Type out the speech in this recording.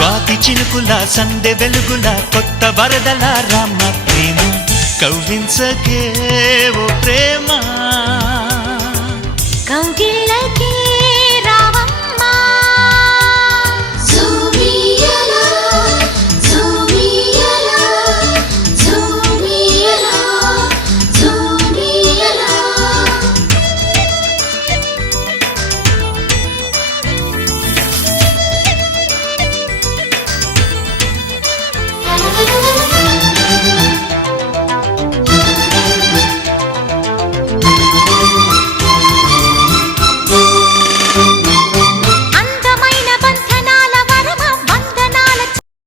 స్వాతి చినుకుల సందె వెలుగుల కొత్త వరదల రామ ప్రేమ కవ్వించకే ఓ ప్రేమ కౌగిలి